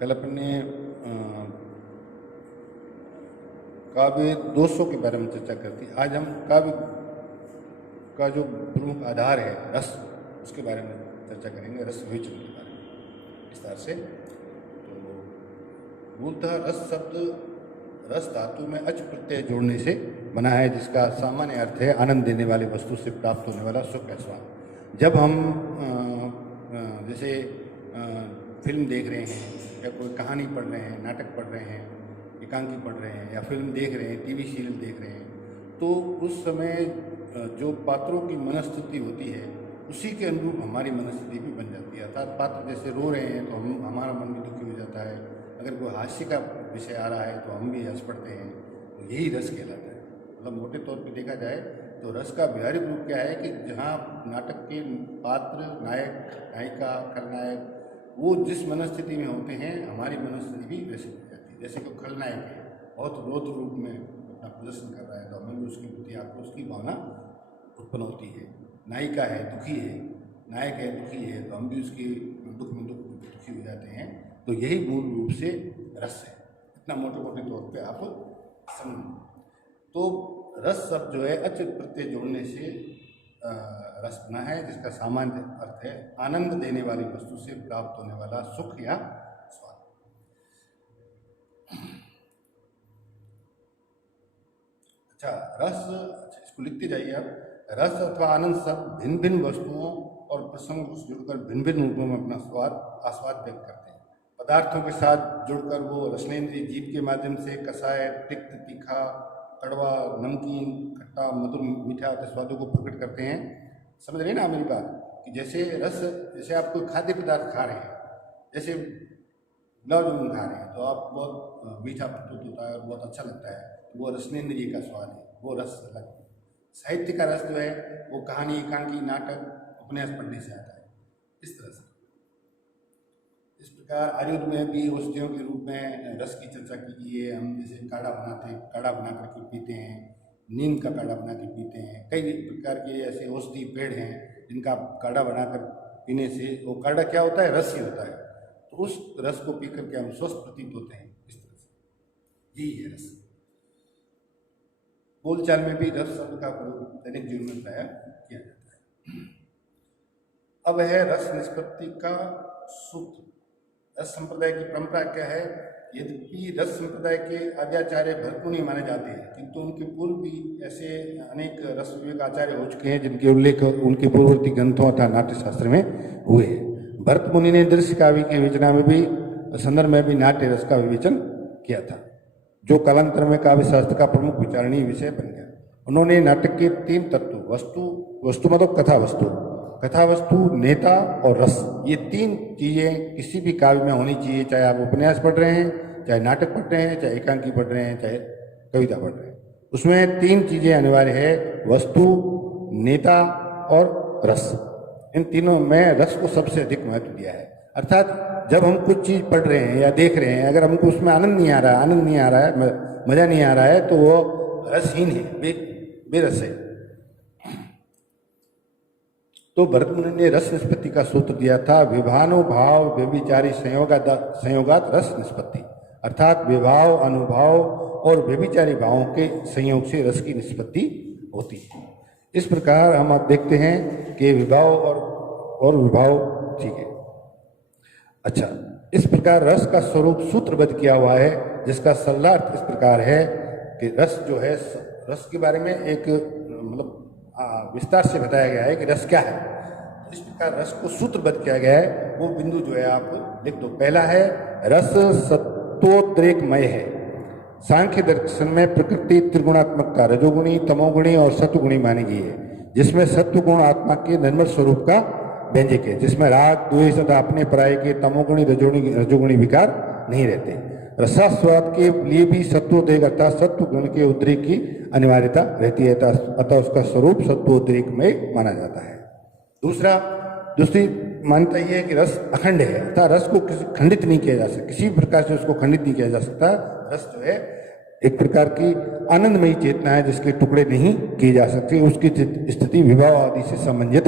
कल अपन ने काव्य दोषों के बारे में चर्चा करती। आज हम काव्य का जो प्रमुख आधार है रस, उसके बारे में चर्चा करेंगे, रस विवेचन के बारे में विस्तार से। तो मूलतः रस शब्द रस धातु में अच प्रत्यय जोड़ने से बना है, जिसका सामान्य अर्थ है आनंद देने वाली वस्तु से प्राप्त होने वाला सुख या स्वाद। जब हम जैसे फिल्म देख रहे हैं या कोई कहानी पढ़ रहे हैं, नाटक पढ़ रहे हैं, एकांकी पढ़ रहे हैं या फिल्म देख रहे हैं, टीवी सीरियल देख रहे हैं, तो उस समय जो पात्रों की मनस्थिति होती है उसी के अनुरूप हमारी मनस्थिति भी बन जाती है। अर्थात पात्र जैसे रो रहे हैं तो हमारा मन भी दुखी हो जाता है, अगर कोई हास्य का विषय आ रहा है तो हम भी हंस पड़ते हैं। तो यही रस कहलाता है। मतलब मोटे तौर पर देखा जाए तो रस का व्यावहारिक रूप क्या है कि जहाँ नाटक के पात्र, नायक, नायिका, खलनायक वो जिस मनस्थिति में होते हैं, हमारी मनस्थिति भी वैसे हो जाती है। जैसे कोई खलनायक है, बहुत रौद्र रूप में अपना प्रदर्शन कर रहा है तो हमें भी उसके प्रति आक्रोश की भावना उत्पन्न होती है। नायिका है, दुखी है, नायक है, दुखी है, तो हम भी उसके दुख में दुखी हो जाते हैं। तो यही मूल रूप से रस है। इतना मोटे मोटे तौर पे आप समझ। तो रस शब्द जो है अच प्रत्यय जोड़ने से रस बना है, जिसका सामान्य अर्थ है आनंद देने वाली वस्तु से प्राप्त होने वाला सुख या स्वाद। अच्छा, रस, इसको लिखते जाइए आप। रस अथवा आनंद शब्द भिन्न भिन्न वस्तुओं और प्रसंगों से जुड़कर भिन्न भिन्न रूपों में अपना आस्वाद व्यक्त करते हैं। पदार्थों के साथ जुड़कर वो रसनेन्द्रिय जीभ के माध्यम से कसाय, तिक्त, तीखा, कड़वा, नमकीन, खट्टा, मधुर, मीठा आदि स्वादों को प्रकट करते हैं। समझ रहे ना मेरी बात कि जैसे रस, जैसे आप कोई खाद्य पदार्थ खा रहे हैं, जैसे गुलाब जामुन खा रहे हैं तो आप बहुत मीठा प्रतीत होता है और बहुत अच्छा लगता है, वो रसनेन्द्रिय का स्वाद है, वो रस अलग है। साहित्य का रस जो है वो कहानी, एकांकी, नाटक, उपन्यास पढ़ने से आता है। इस तरह से इस प्रकार आयुर्वेद में भी औषधियों के रूप में रस की चर्चा की है। हम जैसे काढ़ा बना करके पीते हैं, नीम का काढ़ा बना के पीते हैं। कई प्रकार के ऐसे औषधि पेड़ हैं जिनका काढ़ा बनाकर पीने से वो काढ़ा क्या होता है, रस ही होता है। तो उस रस को पी करके हम स्वस्थ प्रतीत होते हैं। इस तरह से यही है रस। बोलचाल में भी रस शब्द का प्रयोग दैनिक जीवन में प्राय किया जाता है। अब है रस निष्पत्ति का सूत्र। रस संप्रदाय की परंपरा क्या है? यद्यपि रस संप्रदाय के आद्याचार्य भरतमुनि माने जाते हैं, किंतु उनके पूर्व भी ऐसे अनेक रस विवेक आचार्य हो चुके हैं जिनके उल्लेख उनके पूर्ववर्ती ग्रंथों तथा नाट्य शास्त्र में हुए हैं। भरतमुनि ने दृश्य काव्य की विवेचना में भी संदर्भ में भी नाट्य रस का विवेचन किया था, जो कालांतर में काव्य शास्त्र का प्रमुख विचारणीय विषय बन गया। उन्होंने नाटक के 3 तत्व, वस्तु मतलब कथा वस्तु, नेता और रस, ये 3 चीज़ें किसी भी काव्य में होनी चाहिए। चाहे आप उपन्यास पढ़ रहे हैं, चाहे नाटक पढ़ रहे हैं, चाहे एकांकी पढ़ रहे हैं, चाहे कविता पढ़ रहे हैं, उसमें 3 चीज़ें अनिवार्य है, वस्तु, नेता और रस। इन तीनों में रस को सबसे अधिक महत्व दिया है। अर्थात जब हम कुछ चीज़ पढ़ रहे हैं या देख रहे हैं, अगर हमको उसमें आनंद नहीं आ रहा है, मज़ा नहीं आ रहा है, तो वो रसहीन है, बेरस है। तो भरतमुनि ने रस निष्पत्ति का सूत्र दिया था, विभानुभाव व्यभिचारी संयोगात रस निष्पत्ति। अर्थात विभाव, अनुभाव और व्यभिचारी भावों के संयोग से रस की निष्पत्ति होती है। इस प्रकार हम आप देखते हैं कि विभाव और विभाव, ठीक है। अच्छा, इस प्रकार रस का स्वरूप सूत्रबद्ध किया हुआ है, जिसका सरलार्थ इस प्रकार है कि रस जो है, रस के बारे में एक मतलब विस्तार से बताया गया है कि रस क्या है। इस प्रकार रस को सूत्रबद्ध किया गया है, वो बिंदु जो है आप लिख दो। पहला है, रस सत्वोद्रेकमय है। सांख्य दर्शन में प्रकृति त्रिगुणात्मकता रजोगुणी, तमोगुणी और सत्वगुणी मानी गई है, जिसमें सत्वगुण आत्मा के निर्मल स्वरूप का व्यंजक है, जिसमें राग, द्वेष तथा अपने पराये के तमोगुणी रजोगुणी विकार नहीं रहते। रसास्वाद के लिए भी सत्वोद्रेक अर्थात सत्वगुण के उद्रेक की अनिवार्यता रहती है, अतः उसका स्वरूप सत्वोद्रेक में माना जाता है। दूसरी मान्यता यह है कि रस अखंड है, अर्थात रस को खंडित नहीं किया जा सकता, किसी भी प्रकार से उसको खंडित नहीं किया जा सकता। रस जो है एक प्रकार की आनंदमयी चेतना है, जिसके टुकड़े नहीं किए जा सकते। उसकी स्थिति विभाव आदि से संबंधित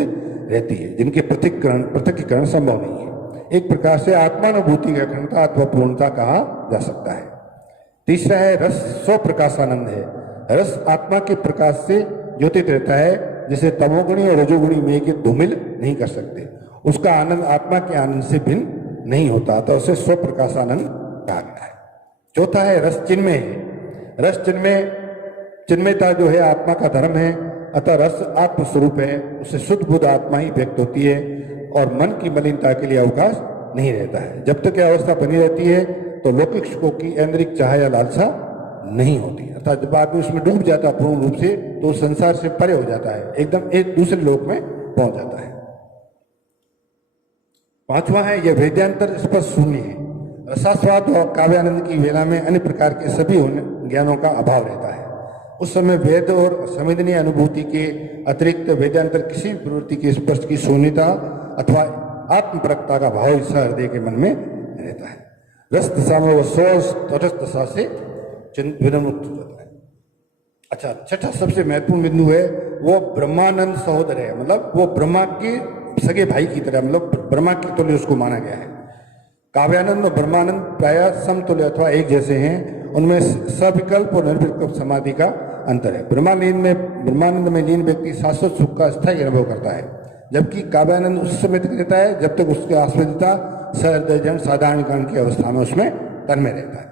रहती है, जिनके पृथक्कीकरण संभव नहीं है। एक प्रकार से आत्मानुभूति की अखंडता अथवा पूर्णता कहा जा सकता है। तीसरा है रस स्व प्रकाशानंद है। रस आत्मा के प्रकाश से ज्योतित रहता है, जिसे तमोगुणी और रजोगुणी में के धूमिल नहीं कर सकते। उसका आनंद आत्मा के आनंद से भिन्न नहीं होता, तो उसे स्व प्रकाशानंद कहा गया है। चौथा है रस चिन्मय है। रस चिन्मयता जो है आत्मा का धर्म है, अतः रस आत्म स्वरूप है, उसे शुद्ध बुद्ध आत्मा ही व्यक्त होती है और मन की मलिनता के लिए अवकाश नहीं रहता है। जब तक यह अवस्था बनी रहती है तो लौकिक सुखों की ऐन्द्रिक चाह या लालसा नहीं होती, अर्थात जब आदमी उसमें डूब जाता है पूर्ण रूप से तो संसार से परे हो जाता है, एकदम एक दूसरे लोक में पहुंच जाता है। पांचवा है यह वेदांतर स्पर्श शून्य है। रसास्वाद और काव्यानंद की वेला में अन्य प्रकार के सभी ज्ञानों का अभाव रहता है। उस समय वेद और संवेदनीय अनुभूति के अतिरिक्त वेदांतर किसी भी प्रवृत्ति के स्पर्श की शून्यता अथवा आत्मप्रकता का भाव इस हृदय के मन में रहता है। रस दशा में वो तटस्थ दशा से विनिर्मुक्त हो जाता है। अच्छा, छठा सबसे महत्वपूर्ण बिंदु है वो ब्रह्मानंद सहोदर है, मतलब वो ब्रह्मा के सगे भाई की तरह, मतलब ब्रह्मा के तुल्य उसको माना गया है। काव्यानंद और ब्रह्मानंद प्राय समतुल्य अथवा एक जैसे हैं, उनमें सविकल्प और निर्विकल्प समाधि का अंतर है। ब्रह्मानंद में लीन व्यक्ति शाश्वत सुख का स्थायी अनुभव करता है, जबकि काव्यानंद उस समय तक रहता है जब तक उसकी आस्वादिता सहृदय साधारण ज्ञान की अवस्था में उसमें तन्मय रहता है।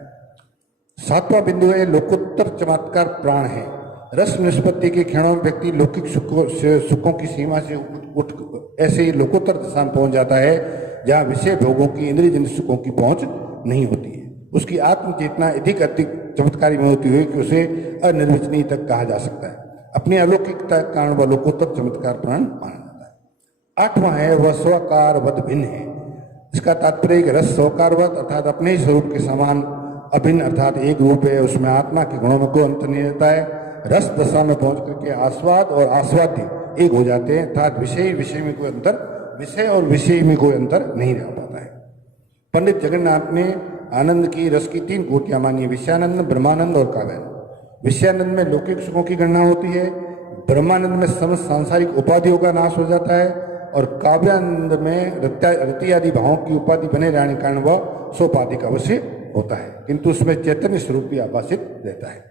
सातवां बिंदु है लोकोत्तर चमत्कार प्राण है। रस निष्पत्ति के क्षणों में व्यक्ति लौकिक सुखों की सीमा से उठ ऐसे ही लोकोत्तर दशा में पहुंच जाता है जहां विषय भोगों की इंद्रियजन्य सुखों की पहुंच नहीं होती है। उसकी आत्मचेतना अधिक चमत्कारी में होती हुई कि उसे अनिर्वचनीय तक कहा जा सकता है। अपनी अलौकिकता के कारण वह लोकोत्तर चमत्कार प्राण माना जाता है। आठवां है वह स्वकारवत भिन्न है। इसका तात्पर्य रस स्वकारवत अर्थात अपने ही स्वरूप के समान अभिन्न अर्थात एक रूप है, उसमें आत्मा के गुणों में कोई अंतर नहीं रहता है। रस दशा में पहुंच करके आस्वाद और आस्वाद्य एक हो जाते हैं, अर्थात विषय में कोई अंतर, विषय और विषय में कोई अंतर नहीं रह पाता है। पंडित जगन्नाथ ने आनंद की रस की 3 कोटियां मानी, विषयानंद, ब्रह्मानंद और काव्यानंद। विषयानंद में लौकिक सुखों की गणना होती है, ब्रह्मानंद में समस्त सांसारिक उपाधियों का नाश हो जाता है और काव्यानंद में रति आदि भावों की उपाधि बने रहने के कारण वह सोपाधि का अवश्य होता है, किंतु उसमें चैतन्य स्वरूप भी आभासित रहता है।